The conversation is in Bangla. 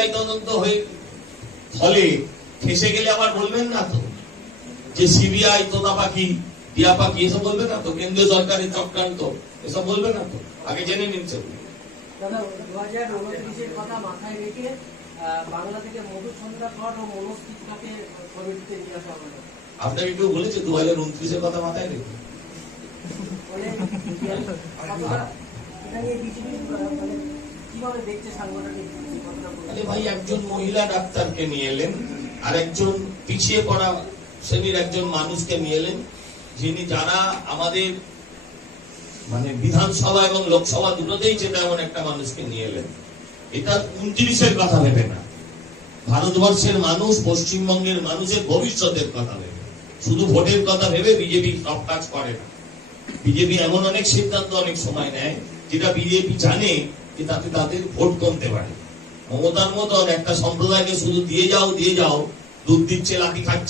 সিবিআই তদন্ত হয়ে ফলে ফেসে গেলে আবার বলবেন না তো যে সিবিআই তোতা পাখি টিয়া পাখি এসব বলবে না তো, কেন্দ্রীয় সরকারের চক্রান্ত এসব বলবে না তো, আগে জেনে নিন সেগুলো। দাদা 2029-এর কথা মাথায় রেখে বাংলা থেকে মধুচন্দ্রা কর ও মনস্তিত্বকে কমিটিতে নিয়ে আসা হবে। আপনাকে কেউ বলেছে 2029-এর কথা মাথায় রেখে? ভাই একজন মহিলা ডাক্তারকে নিয়ে এলেন আর একজন পিছিয়ে পড়া শ্রেণীর একজন মানুষকে নিয়ে এলেন, যিনি যারা আমাদের মানে বিধানসভা এবং লোকসভা দুটোতেই যেটা এমন একটা মানুষকে নিয়ে এলেন। এটা 29-এর কথা ভেবে না, ভারতবর্ষের মানুষ, পশ্চিমবঙ্গের মানুষের ভবিষ্যতের কথা ভেবে, শুধু ভোটের কথা ভেবে বিজেপি সব কাজ করে না। বিজেপি এমন অনেক সিদ্ধান্ত অনেক সময় নেয় যেটা বিজেপি জানে যে তাতে তাদের ভোট কমতে পারে। মমতার মতন একটা সম্প্রদায়কে শুধু দিয়ে যাও দুধ দিচ্ছে লাঠি খাচ্ছে।